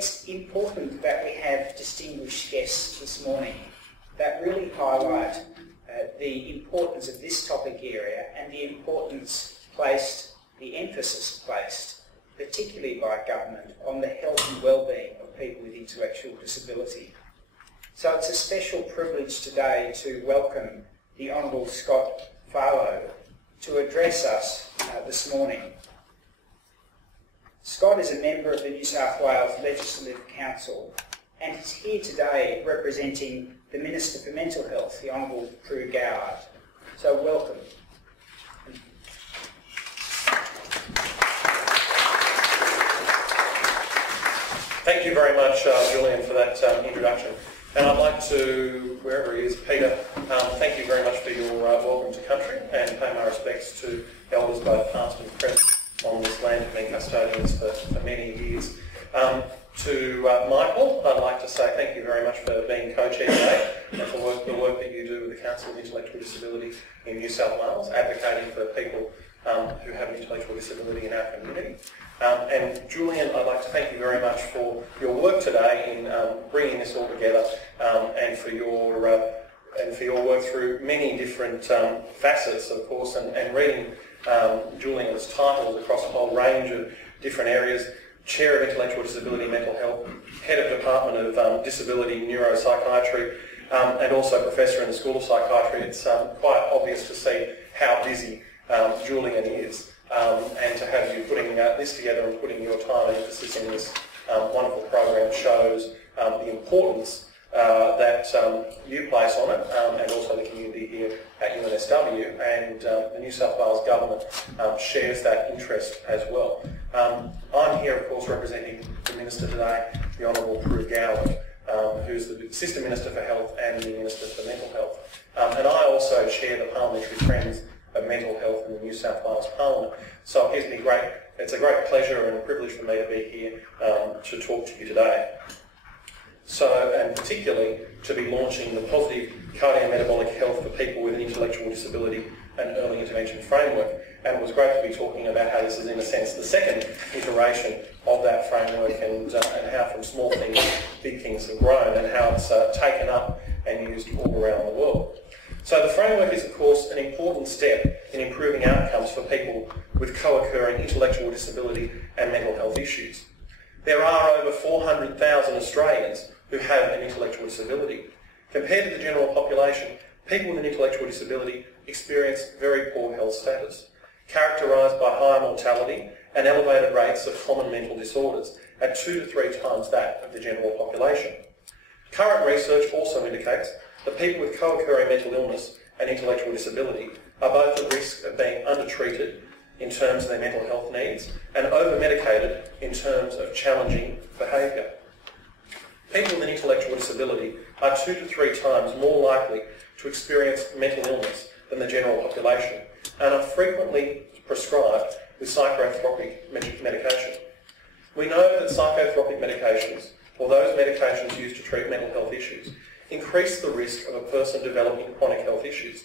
it's important that we have distinguished guests this morning that really highlight the importance of this topic area and the importance placed, the emphasis placed, particularly by government, on the health and well-being of people with intellectual disability. So it's a special privilege today to welcome the Honourable Scott Farlow to address us this morning. Scott is a member of the New South Wales Legislative Council and is here today representing the Minister for Mental Health, the Honourable Prue Goward. So welcome. Thank you very much, Julian, for that introduction. And I'd like to, wherever he is, Peter, thank you very much for your welcome to country and pay my respects to elders both past and present on this land and been custodians for many years. To Michael, I'd like to say thank you very much for being co-chair today and for the work that you do with the Council of Intellectual Disability in New South Wales, advocating for people who have an intellectual disability in our community. And Julian, I'd like to thank you very much for your work today in bringing this all together and for your work through many different facets, of course, and reading Julian's titles across a whole range of different areas. Chair of Intellectual Disability Mental Health, Head of Department of Disability Neuropsychiatry, and also Professor in the School of Psychiatry. It's quite obvious to see how busy Julian is, and to have you putting this together and putting your time and emphasis in this wonderful program shows the importance that you place on it, and also the community here at UNSW, and the New South Wales Government shares that interest as well. I'm here, of course, representing the Minister today, the Honourable Prue Goward, who's the Assistant Minister for Health and the Minister for Mental Health. And I also chair the Parliamentary Friends of Mental Health in the New South Wales Parliament. So it gives me it's a great pleasure and a privilege for me to be here to talk to you today. So, and particularly to be launching the Positive Cardiometabolic Health for people with an intellectual disability and early intervention framework. And it was great to be talking about how this is, in a sense, the second iteration of that framework, and how from small things, big things have grown, and how it's taken up and used all around the world. So the framework is, of course, an important step in improving outcomes for people with co-occurring intellectual disability and mental health issues. There are over 400,000 Australians who have an intellectual disability. Compared to the general population, people with an intellectual disability experience very poor health status, characterised by high mortality and elevated rates of common mental disorders, at 2 to 3 times that of the general population. Current research also indicates that people with co-occurring mental illness and intellectual disability are both at risk of being undertreated in terms of their mental health needs and over-medicated in terms of challenging behaviour. People with an intellectual disability are 2 to 3 times more likely to experience mental illness than the general population and are frequently prescribed with psychotropic medication. We know that psychotropic medications, or those medications used to treat mental health issues, increase the risk of a person developing chronic health issues,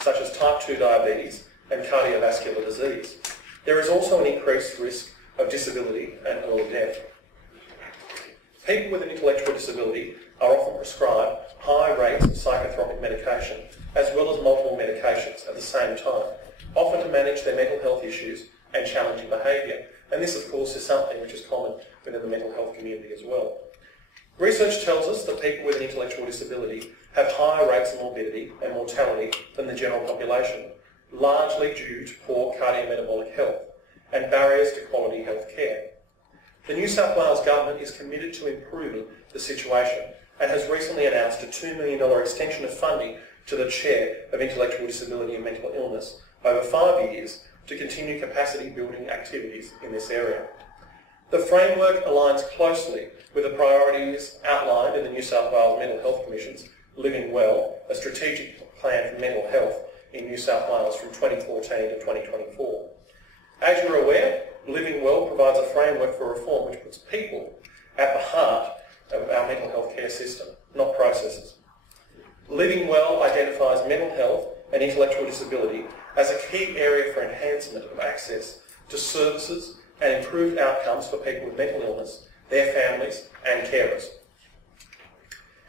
such as type 2 diabetes and cardiovascular disease. There is also an increased risk of disability and early death. People with an intellectual disability are often prescribed high rates of psychotropic medication as well as multiple medications at the same time, often to manage their mental health issues and challenging behaviour. And this, of course, is something which is common within the mental health community as well. Research tells us that people with an intellectual disability have higher rates of morbidity and mortality than the general population, largely due to poor cardiometabolic health and barriers to quality health care. The New South Wales Government is committed to improving the situation and has recently announced a $2 million extension of funding to the Chair of Intellectual Disability and Mental Illness over 5 years to continue capacity building activities in this area. The framework aligns closely with the priorities outlined in the New South Wales Mental Health Commission's Living Well, a strategic plan for mental health in New South Wales from 2014 to 2024. As you're aware, Living Well provides a framework for reform which puts people at the heart of our mental health care system, not processes. Living Well identifies mental health and intellectual disability as a key area for enhancement of access to services and improved outcomes for people with mental illness their families and carers.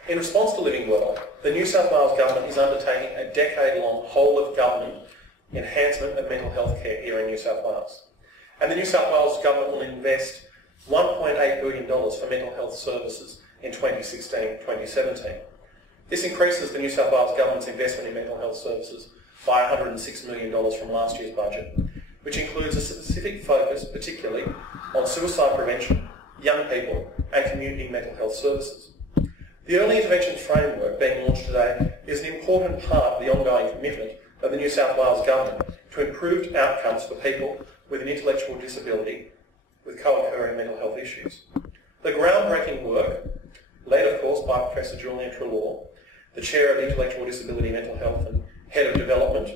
In response to living well, the New South Wales Government is undertaking a decade-long whole-of-government enhancement of mental health care here in New South Wales. And the New South Wales Government will invest $1.8 billion for mental health services in 2016-2017. This increases the New South Wales Government's investment in mental health services by $106 million from last year's budget, which includes a specific focus particularly on suicide prevention, young people and community mental health services. The Early Intervention Framework being launched today is an important part of the ongoing commitment of the New South Wales Government to improved outcomes for people with an intellectual disability with co-occurring mental health issues. The groundbreaking work, led of course by Professor Julian Treloar, the Chair of Intellectual Disability Mental Health and Head of Department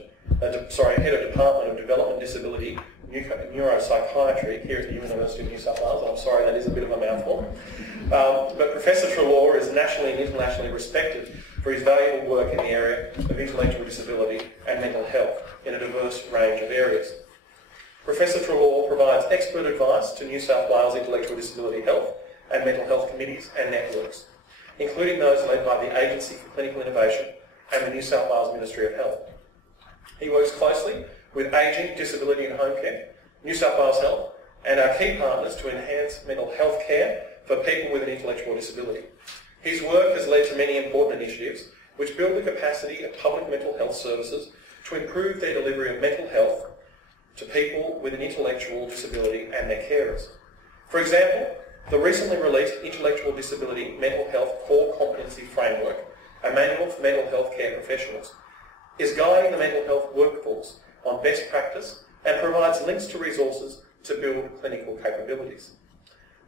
of Development, Disability, Neuropsychiatry here at the University of New South Wales. I'm sorry, that is a bit of a mouthful. But Professor Treloar is nationally and internationally respected for his valuable work in the area of intellectual disability and mental health in a diverse range of areas. Professor Treloar provides expert advice to New South Wales Intellectual Disability Health and mental health committees and networks, including those led by the Agency for Clinical Innovation and the New South Wales Ministry of Health. He works closely with Ageing, Disability and Home Care, New South Wales Health and our key partners to enhance mental health care for people with an intellectual disability. His work has led to many important initiatives which build the capacity of public mental health services to improve their delivery of mental health to people with an intellectual disability and their carers. For example, the recently released Intellectual Disability Mental Health Core Competency Framework, a manual for mental health care professionals, is guiding the mental health workforce on best practice and provides links to resources to build clinical capabilities.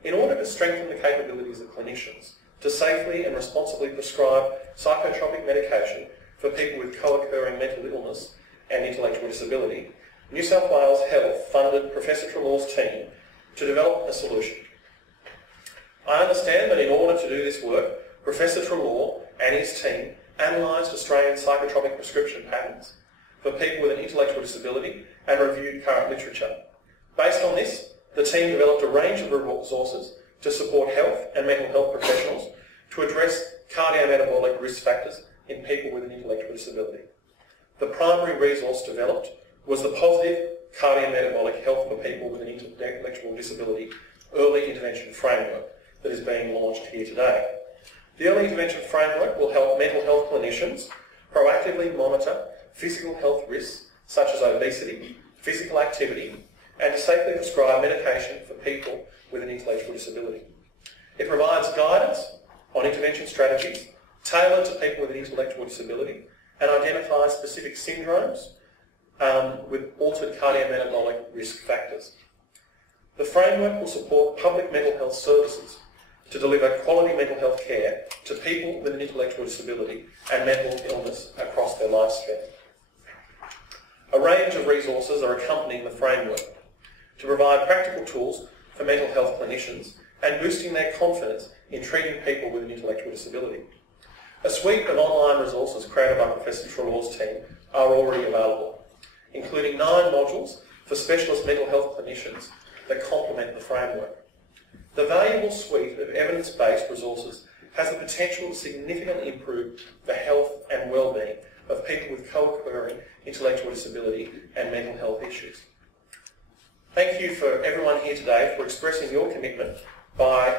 In order to strengthen the capabilities of clinicians to safely and responsibly prescribe psychotropic medication for people with co-occurring mental illness and intellectual disability, New South Wales Health funded Professor Treloar's team to develop a solution. I understand that in order to do this work, Professor Treloar and his team analysed Australian psychotropic prescription patterns for people with an intellectual disability and reviewed current literature. Based on this, the team developed a range of resources to support health and mental health professionals to address cardiometabolic risk factors in people with an intellectual disability. The primary resource developed was the Positive Cardiometabolic Health for people with an intellectual disability Early Intervention Framework that is being launched here today. The Early Intervention Framework will help mental health clinicians proactively monitor physical health risks such as obesity, physical activity, and to safely prescribe medication for people with an intellectual disability. It provides guidance on intervention strategies tailored to people with an intellectual disability and identifies specific syndromes with altered cardiometabolic risk factors. The framework will support public mental health services to deliver quality mental health care to people with an intellectual disability and mental illness across their lifespan. A range of resources are accompanying the framework to provide practical tools for mental health clinicians and boosting their confidence in treating people with an intellectual disability. A suite of online resources created by Professor Treloar's team are already available, including 9 modules for specialist mental health clinicians that complement the framework. The valuable suite of evidence-based resources has the potential to significantly improve the health and well-being of people with co-occurring intellectual disability and mental health issues. Thank you for everyone here today for expressing your commitment by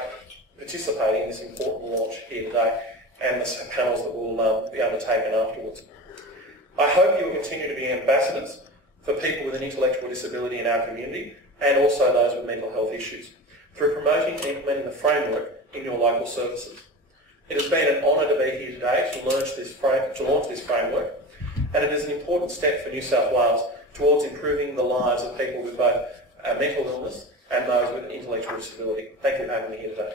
participating in this important launch here today and the panels that will be undertaken afterwards. I hope you will continue to be ambassadors for people with an intellectual disability in our community and also those with mental health issues through promoting and implementing the framework in your local services. It has been an honour to be here today to launch this framework, and it is an important step for New South Wales towards improving the lives of people with both mental illness and those with intellectual disability. Thank you for having me here today.